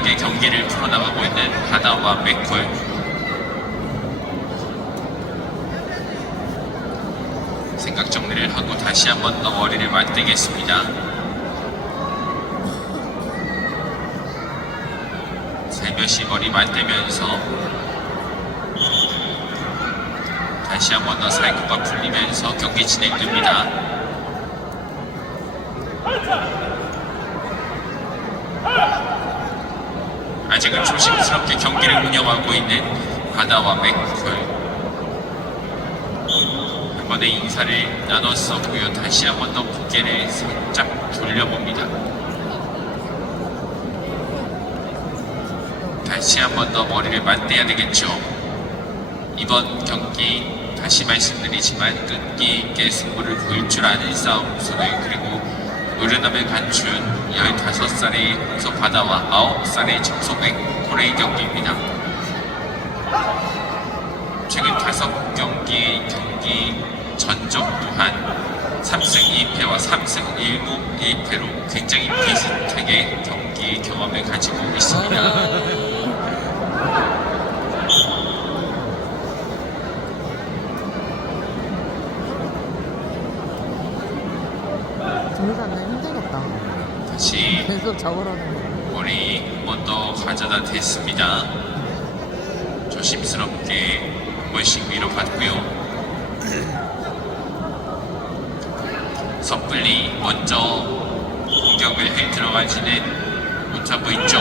노련하게 경기를 풀어나가고 있는 하나와 맥콜. 생각 정리를 하고 다시 한번 더 머리를 맞대겠습니다. 살며시 머리 맞대면서 다시 한번더 사이코가 풀리면서 경기 진행됩니다. 아직은 조심스럽게 경기를 운영하고 있는 바다와 맥콜 한 번의 인사를 나눴었고요. 다시 한 번 더 고개를 살짝 돌려봅니다. 다시 한 번 더 머리를 맞대야 되겠죠. 이번 경기 다시 말씀드리지만 끈기 있게 승부를 보일 줄 아는 싸움 소리 그리고 노련함을 갖춘 15살의 홍서 바다와 9살의 청소백 코레이 경기입니다. 최근 다섯 경기 경기 전적 또한 3승 2패와 3승 1무 1패로 굉장히 비슷하게 경기 경험을 가지고 있습니다. 정사는 힘들겠다. 다시 계속 잡으라는 번더 가져다 댔습니다. 조심스럽게 한 번씩 위로 받고요. 섣불리 먼저 공격을 해 들어가지는 못하고 있죠.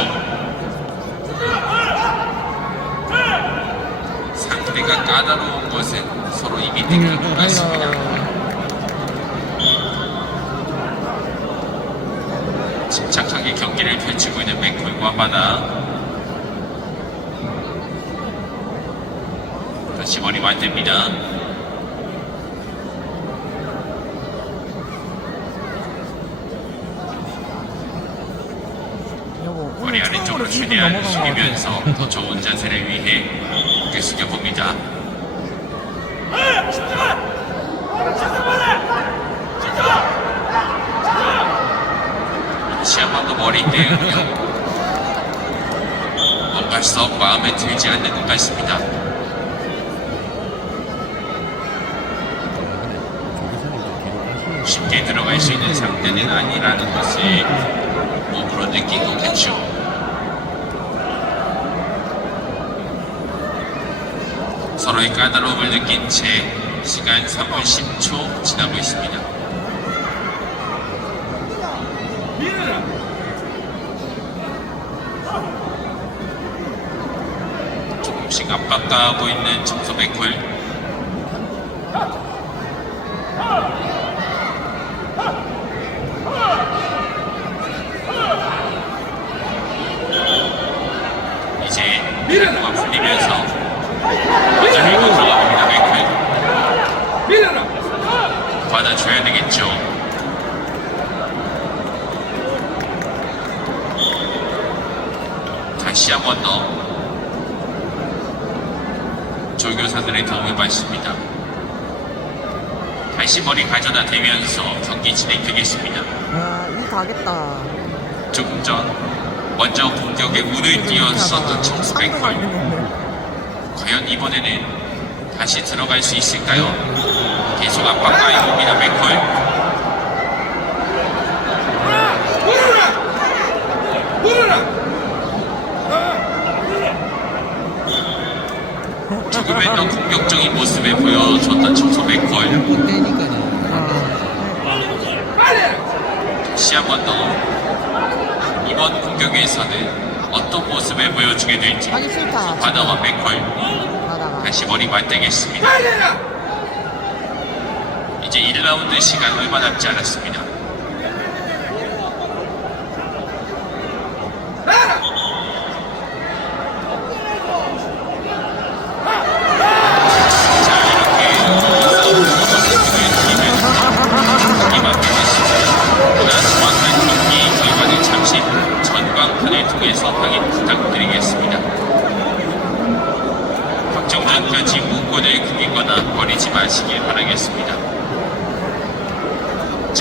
상대가 까다로운 것은 서로 이미 느끼는 것 같습니다. 침착하게 경기를 펼치고 있는 맥콜과 바다 다시 머리 만듭니다 머리 아래쪽으로 최대한 2분 넘어간 것 같아. 숙이면서 더 좋은 자세를 위해 숙여봅니다 다시 한 번 더 머리 떼우며 뭔 가썩 마음에 들지 않는 것 같습니다 쉽게 들어갈 수 있는 상대는 아니라는 것을 몸으로 느낀 거겠죠. 서로의 까다로움을 느낀 채 시간 3분 10초 지나고 있습니다. 조금씩 압박가하고 있는 청소 맥콜. 이제 밀어가 풀리면서 먼저 밀고 들어갑니다 맥클 받아줘야 되겠죠. 다시 한번더 조교사들의 도움을 받습니다. 다시 머리 가져다 대면서 경기 진행되겠습니다. 와, 이 가겠다. 조금 전 먼저 공격에 운을 띄웠었던 청수 맥콜 과연 이번에는 다시 들어갈 수 있을까요? 계속 압박가해 봅니다. 맥콜 조금의 더 공격적인 모습을 보여줬던 청소 맥콜 다시 한번 더 이번 공격에서는 어떤 모습을 보여주게 될지 하기 싫다. 바다와 맥콜 바다가. 다시 머리 맞대겠습니다. 이제 1라운드 시간 얼마 남지 않았습니다. 확인 부탁드리겠습니다. 걱정만 가지고 우권을 구기거나 버리지 마시길 바라겠습니다.